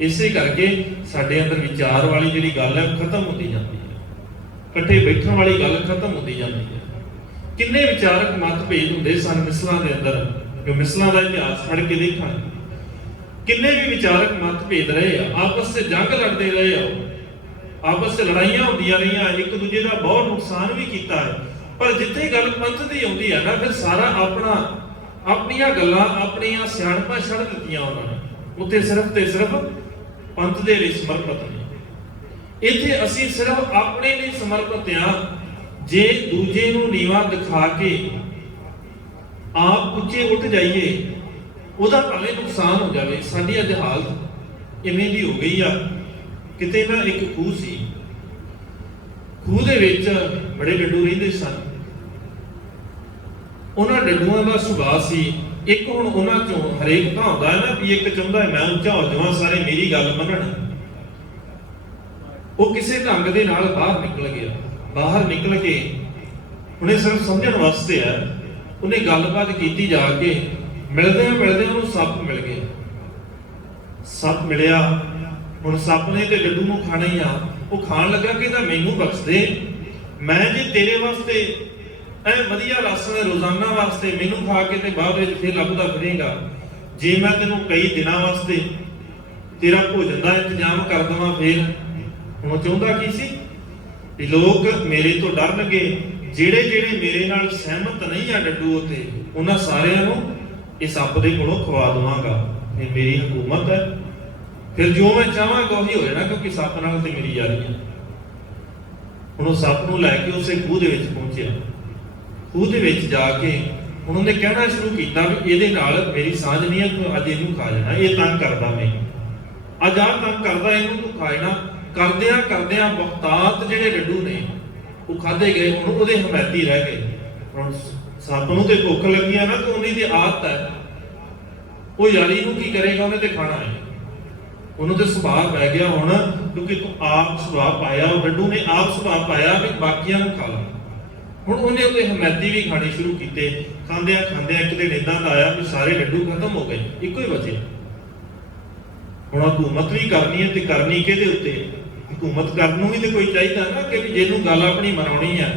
ਇਸੇ ਕਰਕੇ ਸਾਡੇ ਅੰਦਰ ਵਿਚਾਰ ਵਾਲੀ ਜਿਹੜੀ ਗੱਲ ਹੈ ਖਤਮ ਹੁੰਦੀ ਜਾਂਦੀ ਹੈ, ਇਕੱਠੇ ਬੈਠਣ ਵਾਲੀ ਗੱਲ ਖਤਮ ਹੁੰਦੀ ਜਾਂਦੀ ਹੈ। ਕਿੰਨੇ ਵਿਚਾਰਕ ਮਤਭੇਦ ਹੁੰਦੇ ਸਨ ਮਿਸਲਾਂ ਦੇ ਅੰਦਰ, ਜੋ ਮਿਸਲਾਂ ਦਾ ਇਤਿਹਾਸ ਪੜ੍ਹ ਕੇ ਦੇਖਾਂਗੇ। ਕਿੰਨੇ ਵੀ ਵਿਚਾਰਕ ਮਤਭੇਦ ਰਹੇ ਆ, ਆਪਸ ਵਿੱਚ ਜੰਗ ਲੜਦੇ ਰਹੇ ਆ, ਆਪਸ ਵਿੱਚ ਲੜਾਈਆਂ ਹੁੰਦੀਆਂ ਰਹੀਆਂ, ਇੱਕ ਦੂਜੇ ਦਾ ਬਹੁਤ ਨੁਕਸਾਨ ਵੀ ਕੀਤਾ ਹੈ। ਪਰ ਜਿੱਥੇ ਗੱਲ ਪੰਥ ਦੀ ਆਉਂਦੀ ਹੈ ਨਾ, ਫਿਰ ਸਾਰਾ ਆਪਣੀਆਂ ਗੱਲਾਂ, ਆਪਣੀਆਂ ਸਿਆਣਪਾਂ ਛੱਡ ਦਿੱਤੀਆਂ ਉਹਨਾਂ ਨੇ। ਉੱਥੇ ਸਿਰਫ ਤੇ ਸਿਰਫ ਪੰਥ ਦੇ ਲਈ ਸਮਰਪਿਤ ਨੇ। ਇੱਥੇ ਅਸੀਂ ਸਿਰਫ ਆਪਣੇ ਲਈ ਸਮਰਪਿਤ ਹਾਂ। ਜੇ ਦੂਜੇ ਨੂੰ ਨੀਵਾਂ ਦਿਖਾ ਕੇ ਆਪ ਉੱਚੇ ਉੱਠ ਜਾਈਏ, ਉਹਦਾ ਭਾਵੇਂ ਨੁਕਸਾਨ ਹੋ ਜਾਵੇ। ਸਾਡੀ ਅੱਜ ਹਾਲਤ ਇਵੇਂ ਦੀ ਹੋ ਗਈ ਆ। ਕਿਤੇ ਨਾ ਇੱਕ ਖੂਹ ਸੀ, ਖੂਹ ਦੇ ਵਿੱਚ ਬੜੇ ਡੱਡੂ ਰਹਿੰਦੇ ਸਨ। ਉਹਨਾਂ ਡੱਡੂਆਂ ਦਾ ਸੁਭਾਅ ਸੀ, ਇੱਕ ਹੁਣ ਉਹਨਾਂ ਚੋਂ ਹਰੇਕ ਤਾਂ ਹੁੰਦਾ ਹੈ ਨਾ ਵੀ ਇੱਕ ਚਾਹੁੰਦਾ ਮੈਂ ਉੱਚਾ ਹੋ ਜਾਵਾਂ, ਸਾਰੇ ਮੇਰੀ ਗੱਲ ਮੰਨਣ। ਉਹ ਕਿਸੇ ਢੰਗ ਦੇ ਨਾਲ ਬਾਹਰ ਨਿਕਲ ਗਿਆ। ਬਾਹਰ ਨਿਕਲ ਕੇ ਉਹਨੇ ਸਿਰਫ ਸਮਝਣ ਵਾਸਤੇ ਆ, ਉਹਨੇ ਗੱਲਬਾਤ ਕੀਤੀ ਜਾ ਕੇ। ਮਿਲਦਿਆਂ ਉਹਨੂੰ ਸੱਪ ਮਿਲ ਗਿਆ। ਸੱਪ ਮਿਲਿਆ, ਹੁਣ ਸੱਪ ਨੇ ਤੇ ਡੱਡੂ ਨੂੰ ਖਾਣਾ ਹੀ ਆ। ਉਹ ਖਾਣ ਲੱਗਾ ਕਿ ਇਹਦਾ ਮੈਨੂੰ ਬਖਸ਼ ਦੇ, ਮੈਂ ਜੇ ਤੇਰੇ ਵਾਸਤੇ ਐ ਵਧੀਆ ਰਾਸ਼ਨ ਰੋਜ਼ਾਨਾ ਵਾਸਤੇ ਮੈਨੂੰ ਖਾ ਕੇ ਤੇ ਬਾਅਦ ਵਿੱਚ ਫਿਰ ਲੱਭਦਾ ਫਿਰੇਗਾ, ਜੇ ਮੈਂ ਤੈਨੂੰ ਕਈ ਦਿਨਾਂ ਵਾਸਤੇ ਤੇਰਾ ਭੋਜਨ ਦਾ ਇੰਤਜ਼ਾਮ ਕਰ ਦੇਵਾਂ ਫਿਰ। ਹੁਣ ਚਾਹੁੰਦਾ ਕੀ ਸੀ ਕਿ ਲੋਕ ਮੇਰੇ ਤੋਂ ਡਰਨਗੇ, ਜਿਹੜੇ ਮੇਰੇ ਨਾਲ ਸਹਿਮਤ ਨਹੀਂ ਆ ਡੱਡੂ ਉਤੇ, ਉਹਨਾਂ ਸਾਰਿਆਂ ਨੂੰ ਇਹ ਸੱਪ ਦੇ ਕੋਲੋਂ ਖਵਾ ਦਵਾਂਗਾ। ਇਹ ਮੇਰੀ ਹਕੂਮਤ ਹੈ, ਫਿਰ ਜੋ ਮੈਂ ਚਾਹਾਂਗਾ ਉਹੀ ਹੋ ਜਾਣਾ, ਕਿਉਂਕਿ ਸੱਪ ਨਾਲ ਤੇ ਮੇਰੀ ਯਾਰੀ ਹੈ। ਹੁਣ ਉਹ ਸੱਪ ਨੂੰ ਲੈ ਕੇ ਉਸੇ ਖੂਹ ਦੇ ਵਿੱਚ ਪਹੁੰਚਿਆ। ਖੂਹ ਦੇ ਵਿੱਚ ਜਾ ਕੇ ਹੁਣ ਉਹਨੇ ਕਹਿਣਾ ਸ਼ੁਰੂ ਕੀਤਾ ਵੀ ਇਹਦੇ ਨਾਲ ਮੇਰੀ ਸਾਂਝ ਨਹੀਂ ਹੈ, ਤੂੰ ਅੱਜ ਇਹਨੂੰ ਖਾ ਜਾਣਾ, ਇਹ ਤੰਗ ਕਰਦਾ ਮੈਨੂੰ, ਅੱਜ ਆਹ ਤੰਗ ਕਰਦਾ, ਇਹਨੂੰ ਤੂੰ ਖਾ ਜਾਣਾ। ਕਰਦਿਆਂ ਬਹੁਤਾਤ ਜਿਹੜੇ ਡੱਡੂ ਨੇ ਉਹ ਖਾਦੇ ਗਏ। ਹੁਣ ਉਹਦੇ ਹਮਾਇਤੀ ਰਹਿ ਗਏ। ਹੁਣ ਸੱਪ ਨੂੰ ਤੇ ਭੁੱਖ ਲੱਗੀ ਆ ਨਾ, ਤੇ ਉਹਦੀ ਦੀ ਆਦਤ ਹੈ, ਉਹ ਯਾਰੀ ਨੂੰ ਕੀ ਕਰੇਗਾ, ਉਹਨੇ ਤੇ ਖਾਣਾ ਹੈ। ਉਹਨੂੰ ਤੇ ਸੁਭਾਅ ਪੈ ਗਿਆ ਹੁਣ, ਕਿਉਂਕਿ ਤੂੰ ਆਪ ਸੁਭਾਅ ਪਾਇਆ, ਉਹ ਡੱਡੂ ਨੇ ਆਪ ਸੁਭਾਅ ਪਾਇਆ ਵੀ ਬਾਕੀਆਂ ਨੂੰ ਖਾ ਲਾ। ਹੁਣ ਉਹਨੇ ਉਹਦੇ ਹਮਾਇਤੀ ਵੀ ਖਾਣੇ ਸ਼ੁਰੂ ਕੀਤੇ। ਖਾਂਦਿਆਂ ਇੱਕ ਦਿਨ ਏਦਾਂ ਦਾ ਆਇਆ ਵੀ ਸਾਰੇ ਡੱਡੂ ਖਤਮ ਹੋ ਗਏ, ਇੱਕੋ ਹੀ ਬਚੇ। ਹੁਣ ਹਕੂਮਤ ਵੀ ਕਰਨੀ ਹੈ, ਤੇ ਕਰਨੀ ਕਿਹਦੇ ਉੱਤੇ? ਹਕੂਮਤ ਕਰਨ ਨੂੰ ਵੀ ਤੇ ਕੋਈ ਚਾਹੀਦਾ ਨਾ, ਕਿ ਜਿਹਨੂੰ ਗੱਲ ਆਪਣੀ ਮਨਾਉਣੀ ਹੈ।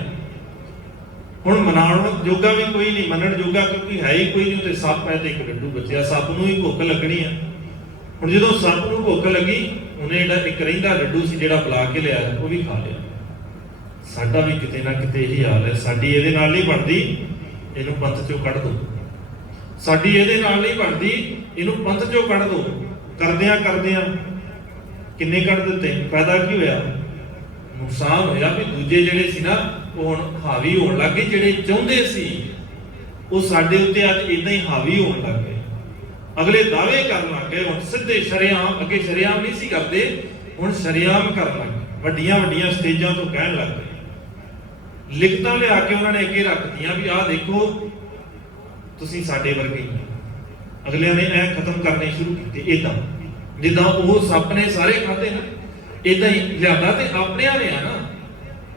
ਹੁਣ ਮਨਾਉਣ ਜੋਗਾ ਵੀ ਕੋਈ ਨਹੀਂ, ਮੰਨਣ ਜੋਗਾ ਕਿਉਂਕਿ ਹੈ ਹੀ ਕੋਈ ਨਹੀਂ। ਤੇ ਸੱਪ ਹੈ ਤੇ ਇੱਕ ਡੱਡੂ ਬਚਿਆ। ਸੱਪ ਨੂੰ ਵੀ ਭੁੱਖ ਲੱਗਣੀ ਆ। ਹੁਣ ਜਦੋਂ ਸੱਪ ਨੂੰ ਭੁੱਖ ਲੱਗੀ, ਉਹਨੇ ਜਿਹੜਾ ਇੱਕ ਰਹਿੰਦਾ ਡੱਡੂ ਸੀ ਜਿਹੜਾ ਬੁਲਾ ਕੇ ਲਿਆ, ਉਹ ਵੀ ਖਾ ਲਿਆ। ਸਾਡਾ ਵੀ ਕਿਤੇ ਨਾ ਕਿਤੇ ਇਹੀ ਹਾਲ ਹੈ। ਸਾਡੀ ਇਹਦੇ ਨਾਲ ਨਹੀਂ ਬਣਦੀ, ਇਹਨੂੰ ਪੰਥ ਚੋਂ ਕੱਢ ਦੋ। ਸਾਡੀ ਇਹਦੇ ਨਾਲ ਨਹੀਂ ਬਣਦੀ, ਇਹਨੂੰ ਪੰਥ ਚੋਂ ਕੱਢ ਦੋ। ਕਰਦਿਆਂ ਕਿੰਨੇ ਕੱਢ ਦਿੱਤੇ, ਫਾਇਦਾ ਕੀ ਹੋਇਆ? ਨੁਕਸਾਨ ਹੋਇਆ ਵੀ ਦੂਜੇ ਜਿਹੜੇ ਸੀ ਨਾ ਉਹ ਹੁਣ ਹਾਵੀ ਹੋਣ ਲੱਗ ਗਏ। ਜਿਹੜੇ ਚਾਹੁੰਦੇ ਸੀ ਉਹ ਸਾਡੇ ਉੱਤੇ ਅੱਜ ਇਦਾਂ ਹੀ ਹਾਵੀ ਹੋਣ ਲੱਗ ਗਏ। ਅਗਲੇ ਦਾਅਵੇ ਕਰਨ ਲੱਗ ਗਏ। ਹੁਣ ਸਿੱਧੇ ਸ਼ਰੇਆਮ, ਅੱਗੇ ਸ਼ਰੇਆਮ ਨਹੀਂ ਸੀ ਕਰਦੇ, ਹੁਣ ਸ਼ਰੇਆਮ ਕਰਨ ਲੱਗ ਗਏ। ਵੱਡੀਆਂ ਸਟੇਜਾਂ ਤੋਂ ਕਹਿਣ ਲੱਗ ਗਏ। ਲਿਖਤਾਂ ਲਿਆ ਕੇ ਉਹਨਾਂ ਨੇ ਅੱਗੇ ਰੱਖਤੀਆਂ ਵੀ ਆਹ ਦੇਖੋ ਤੁਸੀਂ ਸਾਡੇ ਵਰਗੇ ਹੀ। ਅਗਲਿਆਂ ਨੇ ਇਹ ਖਤਮ ਕਰਨੇ ਸ਼ੁਰੂ ਕੀਤੇ। ਇਦਾਂ ਜਿੱਦਾਂ ਉਹ ਸੱਪ ਨੇ ਸਾਰੇ ਖਾਦੇ ਨਾ, ਇਦਾਂ ਹੀ ਲਿਆਦਾ ਤੇ ਆਪਣਿਆਂ ਨੇ ਆ ਨਾ।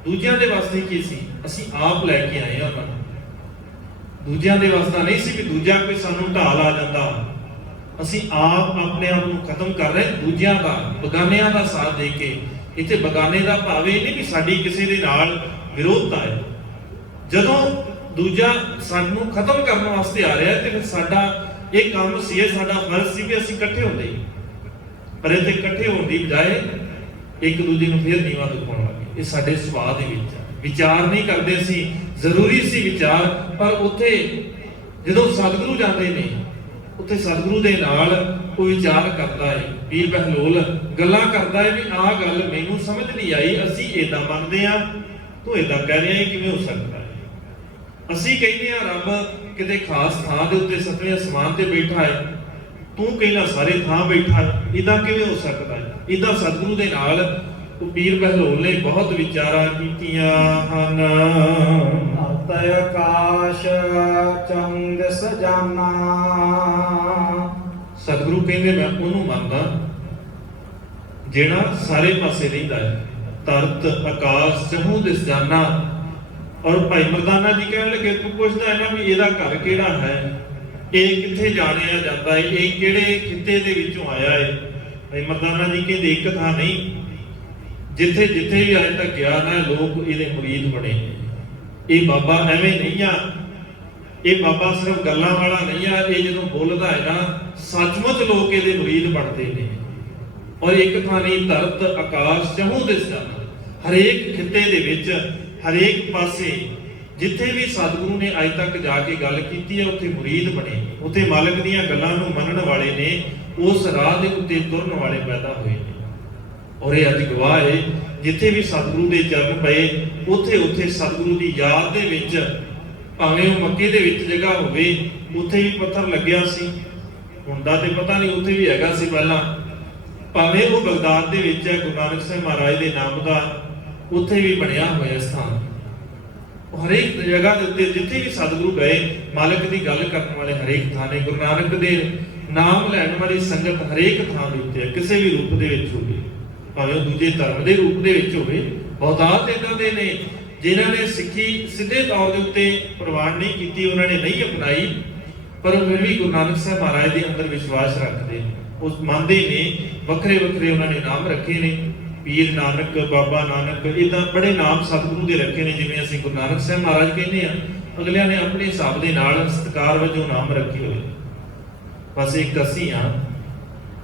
ਦੂਜਿਆਂ ਦੇ ਵਾਸਤੇ ਕੀ ਸੀ? ਅਸੀਂ ਆਪ ਲੈ ਕੇ ਆਏ ਆ ਉਹਨਾਂ ਨੂੰ। ਦੂਜਿਆਂ ਦੇ ਵਾਸਤੇ ਨਹੀਂ ਸੀ ਵੀ ਦੂਜਾ ਕੋਈ ਸਾਨੂੰ ਢਾਲ ਆ ਜਾਂਦਾ। ਅਸੀਂ ਆਪ ਆਪਣੇ ਆਪ ਨੂੰ ਖਤਮ ਕਰ ਰਹੇ, ਦੂਜਿਆਂ ਦਾ, ਬਗਾਨਿਆਂ ਦਾ ਸਾਥ ਦੇ ਕੇ। ਇੱਥੇ ਬਗਾਨੇ ਦਾ ਭਾਵ ਇਹ ਨਹੀਂ ਕਿ ਸਾਡੀ ਕਿਸੇ ਦੇ ਨਾਲ ਵਿਰੋਧਤਾ ਹੈ। ਜਦੋਂ ਦੂਜਾ ਸਾਨੂੰ ਖਤਮ ਕਰਨ ਵਾਸਤੇ ਆ ਰਿਹਾ ਤੇ ਫਿਰ ਸਾਡਾ ਇਹ ਕੰਮ ਸੀ, ਇਹ ਸਾਡਾ ਫਰਜ਼ ਸੀ ਵੀ ਅਸੀਂ ਇਕੱਠੇ ਹੁੰਦੇ। ਪਰ ਇੱਥੇ ਇਕੱਠੇ ਹੋਣ ਦੀ ਬਜਾਏ ਇੱਕ ਦੂਜੇ ਨੂੰ ਫਿਰ ਨੀਵਾਂ ਦਿਖਾਉਣ ਲੱਗੇ। ਇਹ ਸਾਡੇ ਸੁਭਾਅ ਦੇ ਵਿੱਚ ਵਿਚਾਰ ਨਹੀਂ ਕਰਦੇ ਸੀ। ਜ਼ਰੂਰੀ ਸੀ ਵਿਚਾਰ, ਪਰ ਉੱਥੇ ਜਦੋਂ ਸਤਿਗੁਰੂ ਜਾਂਦੇ ਨੇ ਉੱਥੇ ਸਤਿਗੁਰੂ ਦੇ ਨਾਲ ਉਹ ਵਿਚਾਰ ਕਰਦਾ ਹੈ। ਪੀਰ ਬਹਿਲੋਲ ਗੱਲਾਂ ਕਰਦਾ ਹੈ ਵੀ ਆਹ ਗੱਲ ਮੈਨੂੰ ਸਮਝ ਨਹੀਂ ਆਈ, ਅਸੀਂ ਏਦਾਂ ਮੰਨਦੇ ਆ, ਤੂੰ ਏਦਾਂ ਕਹਿ ਰਿਹਾ, ਇਹ ਕਿਵੇਂ ਹੋ ਸਕਦਾ ਹੈ? ਅਸੀਂ ਕਹਿੰਦੇ ਆ ਰੱਬ ਕਿਤੇ ਖਾਸ ਥਾਂ ਦੇ ਉੱਤੇ ਸੱਤਵੇਂ ਅਸਮਾਨ ਤੇ ਬੈਠਾ ਹੈ, ਤੂੰ ਕਹਿੰਦਾ ਸਾਰੇ ਥਾਂ ਬੈਠਾ ਹੈ, ਏਦਾਂ ਕਿਵੇਂ ਹੋ ਸਕਦਾ ਹੈ? ਏਦਾਂ ਸਤਿਗੁਰੂ ਦੇ ਨਾਲ ਉਹ ਪੀਰ ਬਹਿਲੋਲ ਨੇ ਬਹੁਤ ਵਿਚਾਰਾਂ ਕੀਤੀਆਂ ਹਨ। ਅਤਿ ਆਕਾਸ਼ ਚੰਦ ਸਜਾਨਾ। ਸਤਿਗੁਰੂ ਕਹਿੰਦੇ ਮੈਂ ਉਹਨੂੰ ਮੰਨਦਾ ਜਿਹੜਾ ਸਾਰੇ ਪਾਸੇ ਰਹਿੰਦਾ ਹੈ, ਤਰਤ ਆਕਾਸ਼ ਚਹੂ ਦਿਸ ਜਾਨਾ। ਔਰ ਭਾਈ ਮਰਦਾਨਾ ਜੀ ਕਹਿਣ ਲੱਗੇ, ਤੂੰ ਪੁੱਛਦਾ ਹੈ ਨਾ ਵੀ ਇਹਦਾ ਘਰ ਕਿਹੜਾ ਹੈ, ਇਹ ਕਿੱਥੇ ਜਾਣਿਆ ਜਾਂਦਾ ਹੈ, ਇਹ ਕਿਹੜੇ ਖਿੱਤੇ ਦੇ ਵਿੱਚੋਂ ਆਇਆ ਹੈ? ਭਾਈ ਮਰਦਾਨਾ ਜੀ ਕਹਿੰਦੇ ਇੱਕ ਥਾਂ ਨਹੀਂ, ਜਿੱਥੇ ਜਿੱਥੇ ਵੀ ਅਜੇ ਤੱਕ ਗਿਆ ਨਾ ਲੋਕ ਇਹਦੇ ਮੁਰੀਦ ਬਣੇ। ਇਹ ਬਾਬਾ ਐਵੇਂ ਨਹੀਂ ਆ, ਇਹ ਬਾਬਾ ਸਿਰਫ ਗੱਲਾਂ ਵਾਲਾ ਨਹੀਂ ਆ, ਇਹ ਜਦੋਂ ਬੋਲਦਾ ਹੈ ਨਾ ਸੱਚਮੁੱਚ ਲੋਕ ਇਹਦੇ ਮੁਰੀਦ ਬਣਦੇ ਨੇ। ਔਰ ਇੱਕ ਥਾਂ ਨਹੀਂ, ਧਰਤ ਆਕਾਸ਼ ਚਹੂ ਦਿਸ ਜਾਨਾ। ਹਰੇਕ ਖਿੱਤੇ ਦੇ ਵਿੱਚ, ਹਰੇਕ ਪਾਸੇ ਜਿੱਥੇ ਵੀ ਸਤਿਗੁਰੂ ਨੇ ਅੱਜ ਤੱਕ ਜਾ ਕੇ ਗੱਲ ਕੀਤੀ ਹੈ, ਉੱਥੇ ਮੁਰੀਦ ਬਣੇ, ਉੱਥੇ ਮਾਲਕ ਦੀਆਂ ਗੱਲਾਂ ਨੂੰ ਮੰਨਣ ਵਾਲੇ ਨੇ, ਉਸ ਰਾਹ ਦੇ ਉੱਤੇ ਤੁਰਨ ਵਾਲੇ ਪੈਦਾ ਹੋਏ ਨੇ। ਔਰ ਇਹ ਅੱਜ ਗਵਾਹ ਹੈ, ਜਿੱਥੇ ਵੀ ਸਤਿਗੁਰੂ ਦੇ ਚਰਨ ਪਏ, ਉੱਥੇ ਉੱਥੇ ਸਤਿਗੁਰੂ ਦੀ ਯਾਦ ਦੇ ਵਿੱਚ, ਭਾਵੇਂ ਉਹ ਮੱਕੇ ਦੇ ਵਿੱਚ ਜਗ੍ਹਾ ਹੋਵੇ, ਉੱਥੇ ਵੀ ਪੱਥਰ ਲੱਗਿਆ ਸੀ, ਹੁਣ ਦਾ ਤੇ ਪਤਾ ਨਹੀਂ, ਉੱਥੇ ਵੀ ਹੈਗਾ ਸੀ ਪਹਿਲਾਂ। ਭਾਵੇਂ ਉਹ ਬਗਦਾਦ ਦੇ ਵਿੱਚ ਹੈ, ਗੁਰੂ ਨਾਨਕ ਸਾਹਿਬ ਮਹਾਰਾਜ ਦੇ ਨਾਮ ਦਾ ਉੱਥੇ ਵੀ ਬਣਿਆ ਹੋਇਆ ਸਥਾਨ। ਹਰੇਕ ਜਗ੍ਹਾ ਦੇ ਉੱਤੇ ਜਿੱਥੇ ਵੀ ਸਤਿਗੁਰੂ ਗਏ, ਮਾਲਕ ਦੀ ਗੱਲ ਕਰਨ ਵਾਲੇ ਹਰੇਕ ਥਾਂ ਨੇ, ਗੁਰੂ ਨਾਨਕ ਦੇ ਨਾਮ ਲੈਣ ਵਾਲੀ ਸੰਗਤ ਹਰੇਕ ਥਾਂ ਦੇ ਉੱਤੇ, ਕਿਸੇ ਵੀ ਰੂਪ ਦੇ ਵਿੱਚ ਹੋਵੇ, ਭਾਵੇਂ ਉਹ ਦੂਜੇ ਧਰਮ ਦੇ ਰੂਪ ਦੇ ਵਿੱਚ ਹੋਵੇ। ਬਹੁਤਾਤ ਇਦਾਂ ਦੇ ਨੇ ਜਿਨ੍ਹਾਂ ਨੇ ਸਿੱਖੀ ਸਿੱਧੇ ਤੌਰ ਦੇ ਉੱਤੇ ਪ੍ਰਵਾਨ ਨਹੀਂ ਕੀਤੀ, ਉਹਨਾਂ ਨੇ ਨਹੀਂ ਅਪਣਾਈ, ਪਰ ਫਿਰ ਵੀ ਗੁਰੂ ਨਾਨਕ ਸਾਹਿਬ ਮਹਾਰਾਜ ਦੇ ਅੰਦਰ ਵਿਸ਼ਵਾਸ ਰੱਖਦੇ, ਉਸ ਮੰਨਦੇ ਨੇ। ਵੱਖਰੇ ਵੱਖਰੇ ਉਹਨਾਂ ਨੇ ਨਾਮ ਰੱਖੇ ਨੇ, ਪੀਰ ਨਾਨਕ, ਬਾਬਾ ਨਾਨਕ, ਇਦਾਂ ਬੜੇ ਨਾਮ ਸਤਿਗੁਰੂ ਦੇ ਰੱਖੇ ਨੇ। ਜਿਵੇਂ ਅਸੀਂ ਗੁਰੂ ਨਾਨਕ ਸਾਹਿਬ ਮਹਾਰਾਜ ਕਹਿੰਦੇ ਆ, ਅਗਲਿਆਂ ਨੇ ਆਪਣੇ ਹਿਸਾਬ ਦੇ ਨਾਲ ਸਤਿਕਾਰ ਵਜੋਂ ਨਾਮ ਰੱਖੇ ਹੋਏ। ਬਸ ਇੱਕ ਅਸੀਂ ਆ,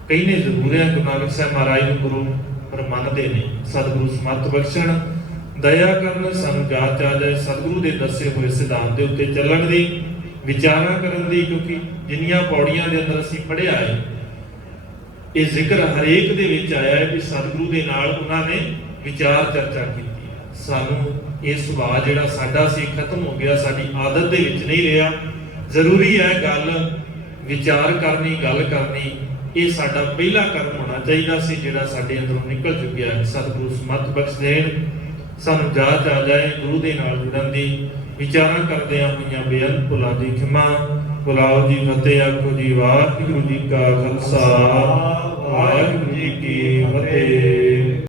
ਕਹਿੰਦੇ ਜ਼ਰੂਰ ਆ ਗੁਰੂ ਨਾਨਕ ਸਾਹਿਬ ਮਹਾਰਾਜ ਨੂੰ ਗੁਰੂ, ਪਰ ਮੰਨਦੇ ਨੇ। ਸਤਿਗੁਰੂ ਸਮਰਥ ਬਖਸ਼ਣ, ਦਇਆ ਕਰਨ, ਸਾਨੂੰ ਜਾਚ ਆ ਜਾਏ ਸਤਿਗੁਰੂ ਦੇ ਦੱਸੇ ਹੋਏ ਸਿਧਾਂਤ ਦੇ ਉੱਤੇ ਚੱਲਣ ਦੀ, ਵਿਚਾਰਾਂ ਕਰਨ ਦੀ। ਕਿਉਂਕਿ ਜਿੰਨੀਆਂ ਪੌੜੀਆਂ ਦੇ ਅੰਦਰ ਅਸੀਂ ਪੜ੍ਹਿਆ ਹੈ, ਇਹ ਜ਼ਿਕਰ ਹਰੇਕ ਦੇ ਵਿੱਚ ਆਇਆ ਹੈ ਕਿ ਸਤਿਗੁਰੂ ਦੇ ਨਾਲ ਉਹਨਾਂ ਨੇ ਵਿਚਾਰ ਚਰਚਾ ਕੀਤੀ। ਸਾਨੂੰ ਇਹ ਸੁਭਾਅ ਜਿਹੜਾ ਸਾਡਾ ਸੀ ਖਤਮ ਹੋ ਗਿਆ, ਸਾਡੀ ਆਦਤ ਦੇ ਵਿੱਚ ਨਹੀਂ ਰਿਹਾ। ਜ਼ਰੂਰੀ ਹੈ ਗੱਲ ਵਿਚਾਰ ਕਰਨੀ, ਗੱਲ ਕਰਨੀ, ਇਹ ਸਾਡਾ ਪਹਿਲਾ ਕਰਮ ਹੋਣਾ ਚਾਹੀਦਾ ਸੀ, ਜਿਹੜਾ ਸਾਡੇ ਅੰਦਰੋਂ ਨਿਕਲ ਚੁੱਕਿਆ ਹੈ। ਸਤਿਗੁਰੂ ਸਮਰਥ ਬਖਸ਼ ਦੇਣ, ਸਾਨੂੰ ਜਾਚ ਆ ਜਾਏ ਗੁਰੂ ਦੇ ਨਾਲ ਜੁੜਨ ਦੀ। ਵਿਚਾਰਾਂ ਕਰਦਿਆਂ ਹੋਈਆਂ ਬੇਅੰਤ ਭੁੱਲਾਂ ਦੀ ਖਿਮਾ। ਬੁਲਾਓ ਜੀ ਫਤਿਹ, ਆਖੋ ਜੀ ਵਾਹਿਗੁਰੂ ਜੀ ਕਾ ਖਾਲਸਾ, ਵਾਹਿਗੁਰੂ ਜੀ ਕੀ ਫਤਿਹ।